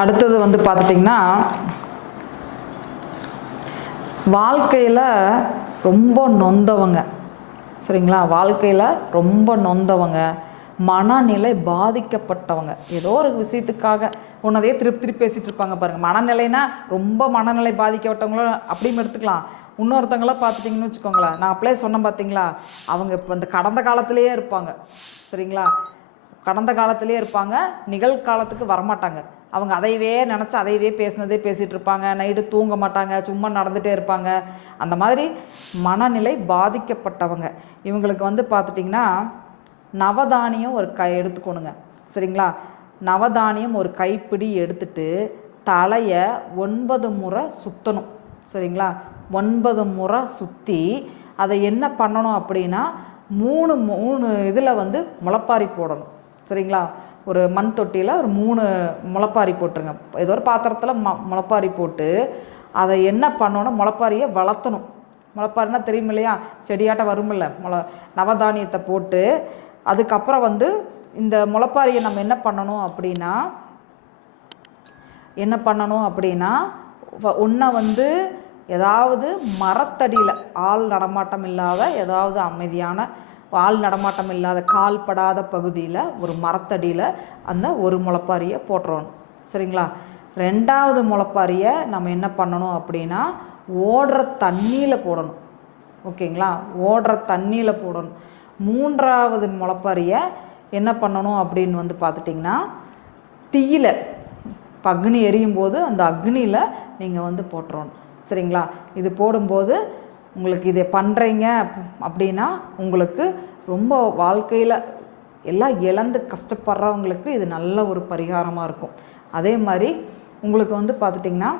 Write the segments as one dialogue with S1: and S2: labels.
S1: அடுத்தது வந்து பார்த்துட்டிங்கன்னா வாழ்க்கையில் ரொம்ப நொந்தவங்க. சரிங்களா? வாழ்க்கையில் ரொம்ப நொந்தவங்க. மனநிலை பாதிக்கப்பட்டவங்க. ஏதோ ஒரு விஷயத்துக்காக உன்னதே திருப்பி திருப்பி பேசிகிட்டு இருப்பாங்க பாருங்கள் மனநிலைனா ரொம்ப மனநிலை பாதிக்கப்பட்டவங்களும் அப்படியும் எடுத்துக்கலாம். இன்னொருத்தவங்களாம் பார்த்துட்டிங்கன்னு வச்சுக்கோங்களேன். நான் அப்படியே சொன்னேன் பார்த்தீங்களா அவங்க இப்போ இந்த கடந்த காலத்திலேயே இருப்பாங்க. சரிங்களா? கடந்த காலத்திலே இருப்பாங்க. நிகழ்காலத்துக்கு வரமாட்டாங்க. அவங்க அதையவே நினச்சி அதையவே பேசினதே பேசிகிட்டு இருப்பாங்க. நைட்டு தூங்க மாட்டாங்க. சும்மா நடந்துகிட்டே இருப்பாங்க. அந்த மாதிரி மனநிலை பாதிக்கப்பட்டவங்க. இவங்களுக்கு வந்து பார்த்துட்டிங்கன்னா நவதானியம் ஒரு கை எடுத்துக்கணுங்க. சரிங்களா? நவதானியம் ஒரு கைப்பிடி எடுத்துட்டு தலையை ஒன்பது முறை சுற்றணும் சரிங்களா? ஒன்பது முறை சுற்றி அதை என்ன பண்ணணும் அப்படின்னா மூணு மூணு இதில் வந்து முளப்பாரி போடணும். சரிங்களா? ஒரு மண் தொட்டியில் ஒரு மூணு முளப்பாரி போட்டுருங்க. ஏதோ ஒரு பாத்திரத்தில் ம முளப்பாரி போட்டு அதை என்ன பண்ணணும்? முளப்பாரியை வளர்த்தணும். முளப்பாரினா தெரியும் இல்லையா? செடியாட்ட வருமில்ல. முளை நவதானியத்தை போட்டு அதுக்கப்புறம் வந்து இந்த முளப்பாரியை நம்ம என்ன பண்ணணும் அப்படின்னா என்ன பண்ணணும் அப்படின்னா ஒன்றை வந்து ஏதாவது மரத்தடியில் ஆள் நடமாட்டம் இல்லாத ஏதாவது அமைதியான ஆள் நடமாட்டம் இல்லாத கால் படாத பகுதியில் ஒரு மரத்தடியில் அந்த ஒரு முளைப்பாரியை போட்டுறணும். சரிங்களா? ரெண்டாவது முளைப்பாரியை நம்ம என்ன பண்ணணும் அப்படின்னா ஓடுற தண்ணியில் போடணும். ஓகேங்களா? ஓடுற தண்ணியில் போடணும். மூன்றாவது முளைப்பாரியை என்ன பண்ணணும் அப்படின்னு வந்து பார்த்துட்டிங்கன்னா தீயில இப்போ அக்னி எரியும் போது அந்த அக்னியில் நீங்கள் வந்து போட்டுறணும். சரிங்களா? இது போடும்போது உங்களுக்கு இதை பண்ணுறீங்க அப்படின்னா உங்களுக்கு ரொம்ப வாழ்க்கையில் எல்லாம் இழந்து கஷ்டப்படுறவங்களுக்கு இது நல்ல ஒரு பரிகாரமாக இருக்கும். அதே மாதிரி உங்களுக்கு வந்து பார்த்துட்டிங்கன்னா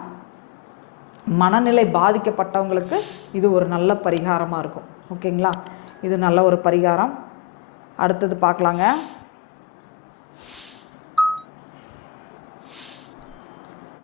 S1: மனநிலை பாதிக்கப்பட்டவங்களுக்கு இது ஒரு நல்ல பரிகாரமாக இருக்கும். ஓகேங்களா? இது நல்ல ஒரு பரிகாரம். அடுத்தது பார்க்கலாங்க.